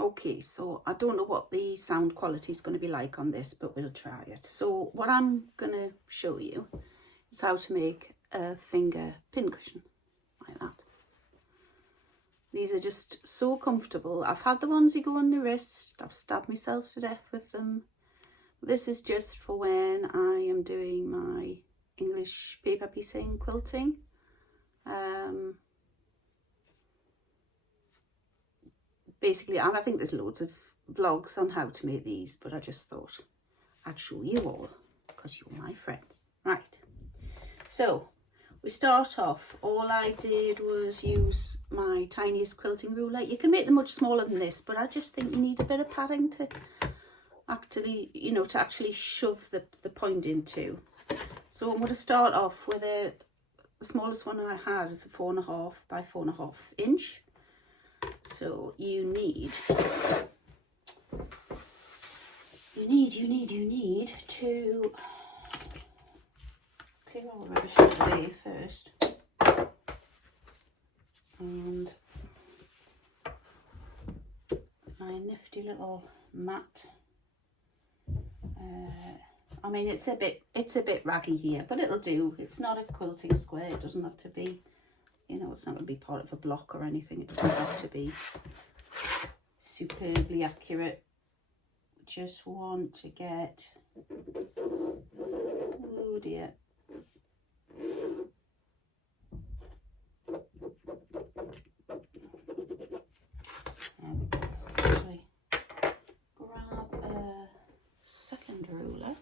Okay, so I don't know what the sound quality is going to be like on this, but we'll try it. So what I'm going to show you is how to make a finger pincushion like that. These are just so comfortable. I've had the ones you go on the wrist. I've stabbed myself to death with them. This is just for when I am doing my English paper piecing quilting. Basically, I think there's loads of vlogs on how to make these, but I just thought I'd show you all because you're my friends. Right, so we start off. All I did was use my tiniest quilting ruler. You can make them much smaller than this, but I just think you need a bit of padding to actually, you know, to actually shove the point into. So I'm going to start off with the smallest one I had is a 4.5 by 4.5 inch. So you need to clear all the rubbish out of the way first. And my nifty little mat. I mean, it's a bit raggy here, but it'll do. It's not a quilting square. It doesn't have to be, you know, it's not going to be part of a block or anything. It doesn't have to be superbly accurate. Just want to get, oh dear. Actually, grab a second ruler.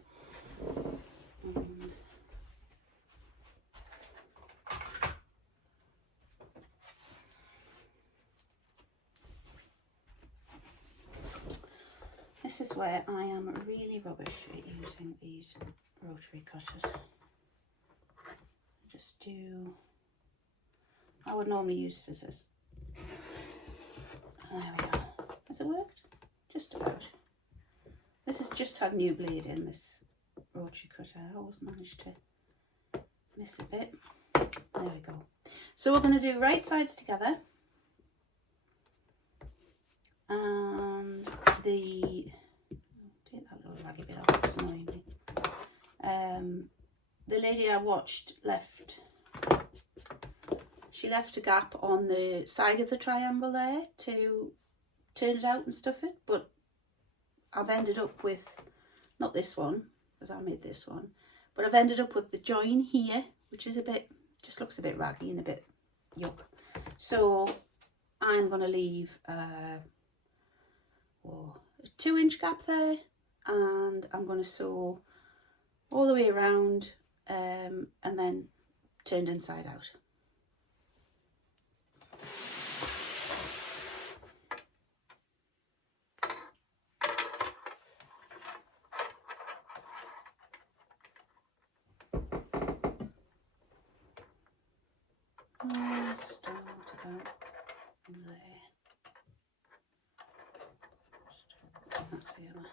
This is where I am really rubbish at using these rotary cutters. Just do, I would normally use scissors. There we go. Has it worked? Just about. This has just had new blade in, this rotary cutter. I always manage to miss a bit. There we go. So we're going to do right sides together. And take that little raggy bit off, it's annoying me. The lady I watched she left a gap on the side of the triangle there to turn it out and stuff it, but I've ended up with, not this one, because I made this one, but I've ended up with the join here, which is a bit, just looks a bit raggy and a bit yuck. So I'm going to leave a 2-inch gap there, and I'm going to sew all the way around and then turned inside out. Start about there. Start that together.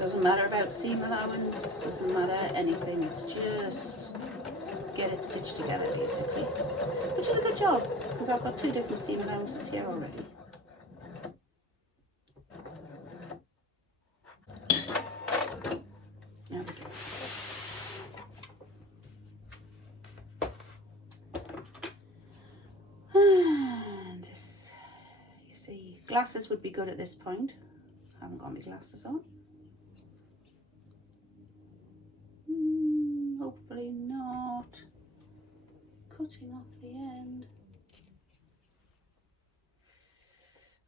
Doesn't matter about seam allowance, doesn't matter anything, it's just get it stitched together basically, which is a good job because I've got 2 different seam allowances here already. There we go. And this, you see, glasses would be good at this point. I haven't got my glasses on. Hopefully not cutting off the end.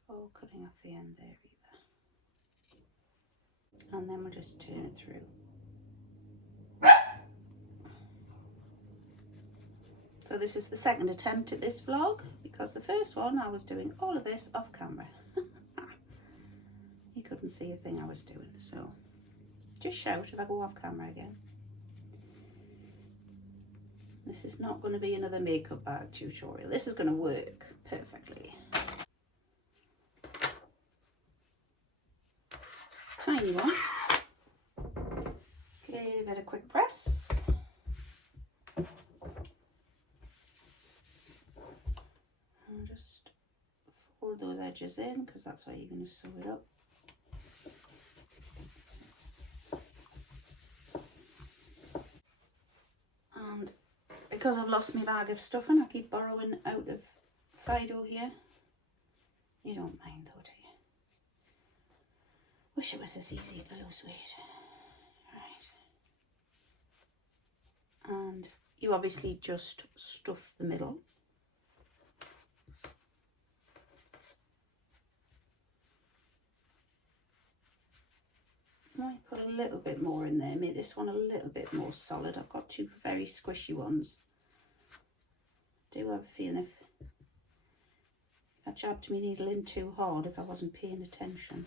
Or cutting off the end there either. And then we'll just turn it through. So this is the second attempt at this vlog, because the first one I was doing all of this off camera. You couldn't see a thing I was doing, so just shout if I go off camera again. This is not going to be another makeup bag tutorial. This is going to work perfectly. Tiny one. Give it a quick press. And just fold those edges in because that's where you're going to sew it up. And because I've lost my bag of stuffing, I keep borrowing out of Fido here. You don't mind though, do you? Wish it was as easy to lose weight. Right. And you obviously just stuff the middle. Might put a little bit more in there, make this one a little bit more solid. I've got two very squishy ones. I do have a feeling if I jabbed my needle in too hard, if I wasn't paying attention,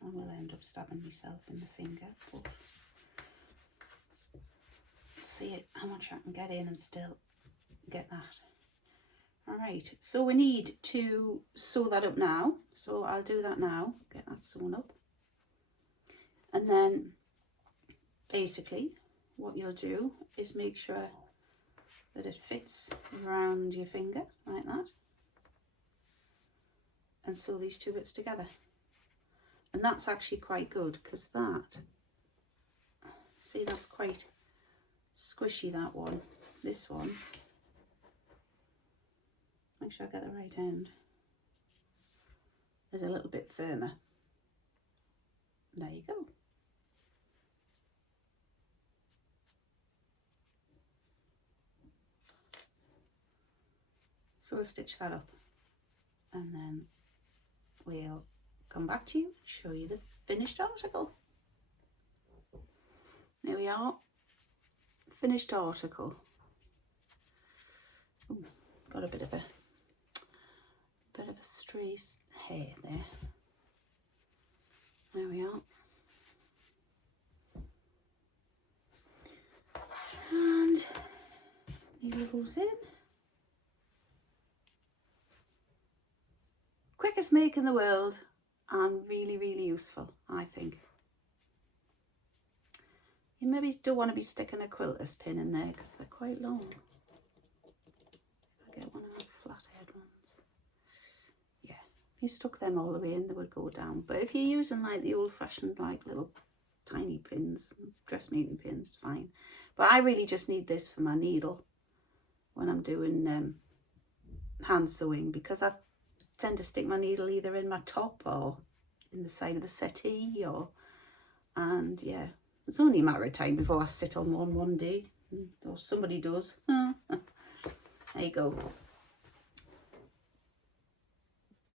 I will end up stabbing myself in the finger. But let's see how much I can get in and still get that. Alright, so we need to sew that up now. So I'll do that now, get that sewn up. And then basically what you'll do is make sure that it fits around your finger like that. And sew these two bits together. And that's actually quite good because that, see, that's quite squishy, that one. This one, make sure I get the right end, is a little bit firmer. There you go. So we'll stitch that up and then we'll come back to you, show you the finished article. There we are, finished article. Ooh, got a bit of a stray hair there. There we are. And needle goes in. Quickest make in the world and really, really useful, I think. You maybe don't want to be sticking a quilter's pin in there because they're quite long. If I get one of those flathead ones. Yeah, if you stuck them all the way in, they would go down. But if you're using like the old-fashioned like little tiny pins, dressmaking pins, fine. But I really just need this for my needle when I'm doing hand sewing, because I tend to stick my needle either in my top or in the side of the settee, and yeah, it's only a matter of time before I sit on one day, or somebody does. There you go.